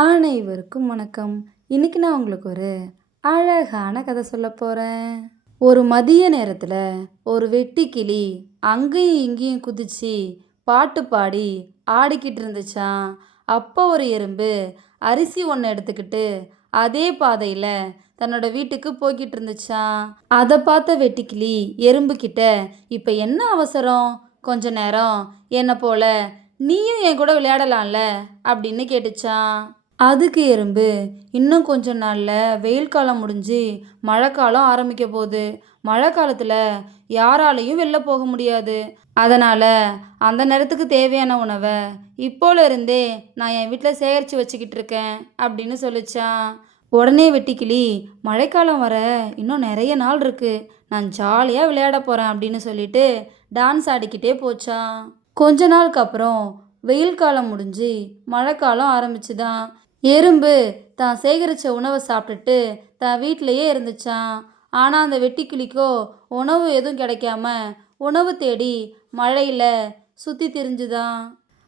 அனைவருக்கும் வணக்கம். இன்னைக்கு நான் உங்களுக்கு ஒரு அழகான கதை சொல்லப் போறேன். ஒரு மதிய நேரத்துல ஒரு வெட்டுக்கிளி அங்கேயும் இங்கேயும் குதிச்சு பாட்டு பாடி ஆடிக்கிட்டு இருந்துச்சாம். அப்போ ஒரு எறும்பு அரிசி ஒன்று எடுத்துக்கிட்டு அதே பாதையில தன்னோட வீட்டுக்கு போய்கிட்டு இருந்துச்சாம். அதை பார்த்த வெட்டுக்கிளி எறும்பு கிட்ட, இப்ப என்ன அவசரம்? கொஞ்ச நேரம் என்னை போல நீயும் என் கூட விளையாடலாம்ல அப்படின்னு கேட்டுச்சான். அதுக்கு எறும்பு, இன்னும் கொஞ்ச நாள்ல வெயில் காலம் முடிஞ்சு மழைக்காலம் ஆரம்பிக்க போகுது. மழை காலத்துல யாராலையும் வெளில போக முடியாது. அதனால அந்த நேரத்துக்கு தேவையான உணவை இப்போல இருந்தே நான் என் வீட்டில் சேகரித்து வச்சுக்கிட்டு இருக்கேன் அப்படின்னு சொல்லிச்சான். உடனே வெட்டுக்கிளி, மழைக்காலம் வர இன்னும் நிறைய நாள் இருக்கு, நான் ஜாலியாக விளையாட போகிறேன் அப்படின்னு சொல்லிட்டு டான்ஸ் ஆடிக்கிட்டே போச்சான். கொஞ்ச நாளுக்கு அப்புறம் வெயில் காலம் முடிஞ்சு மழைக்காலம் ஆரம்பிச்சுதான். எறும்பு தான் சேகரித்த உணவை சாப்பிட்டுட்டு தான் வீட்டிலையே இருந்துச்சான். ஆனால் அந்த வெட்டுக்கிளிக்கோ உணவு எதுவும் கிடைக்காம உணவு தேடி மழையில் சுற்றி திரிஞ்சுதான்.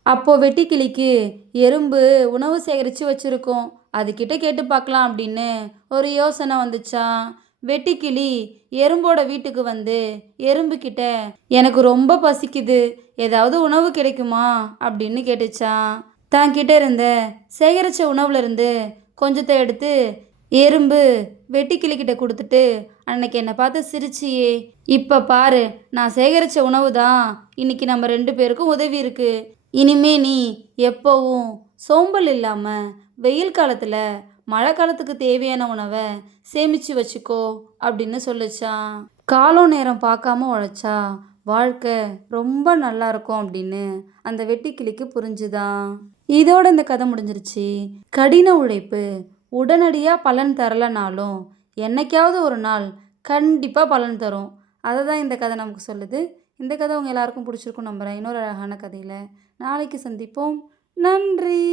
அப்போ வெட்டுக்கிளிக்கு எறும்பு உணவு சேகரித்து வச்சுருக்கோம், அதுக்கிட்ட கேட்டு பார்க்கலாம் அப்படின்னு ஒரு யோசனை வந்துச்சான். வெட்டுக்கிளி எறும்போட வீட்டுக்கு வந்து எறும்புக்கிட்ட, எனக்கு ரொம்ப பசிக்குது, ஏதாவது உணவு கிடைக்குமா அப்படின்னு கேட்டுச்சான். தான் கிட்ட இருந்த சேகரித்த உணவுல இருந்து கொஞ்சத்தை எடுத்து எறும்பு வெட்டுக்கிளிக்கிட்ட கொடுத்துட்டு, அன்னைக்கு என்னை பார்த்து சிரிச்சியே, இப்போ பாரு, நான் சேகரித்த உணவு தான் இன்னைக்கு நம்ம 2 பேருக்கும் உதவி இருக்கு. இனிமே நீ எப்போவும் சோம்பல் இல்லாமல் வெயில் காலத்தில் மழை காலத்துக்கு தேவையான உணவை சேமித்து வச்சுக்கோ அப்படின்னு சொல்லிச்சான். காலம் நேரம் பார்க்காம உழைச்சா வாழ்க்கை ரொம்ப நல்லா இருக்கும் அப்படின்னு அந்த வெட்டுக்கிளிக்கு புரிஞ்சுதான். இதோட இந்த கதை முடிஞ்சிருச்சு. கடின உழைப்பு உடனடியாக பலன் தரலைனாலும் என்னைக்காவது ஒரு நாள் கண்டிப்பாக பலன் தரும். அதை தான் இந்த கதை நமக்கு சொல்லுது. இந்த கதை உங்கள் எல்லாருக்கும் பிடிச்சிருக்கும் நம்புகிறேன். இன்னொரு அழகான கதையில் நாளைக்கு சந்திப்போம். நன்றி.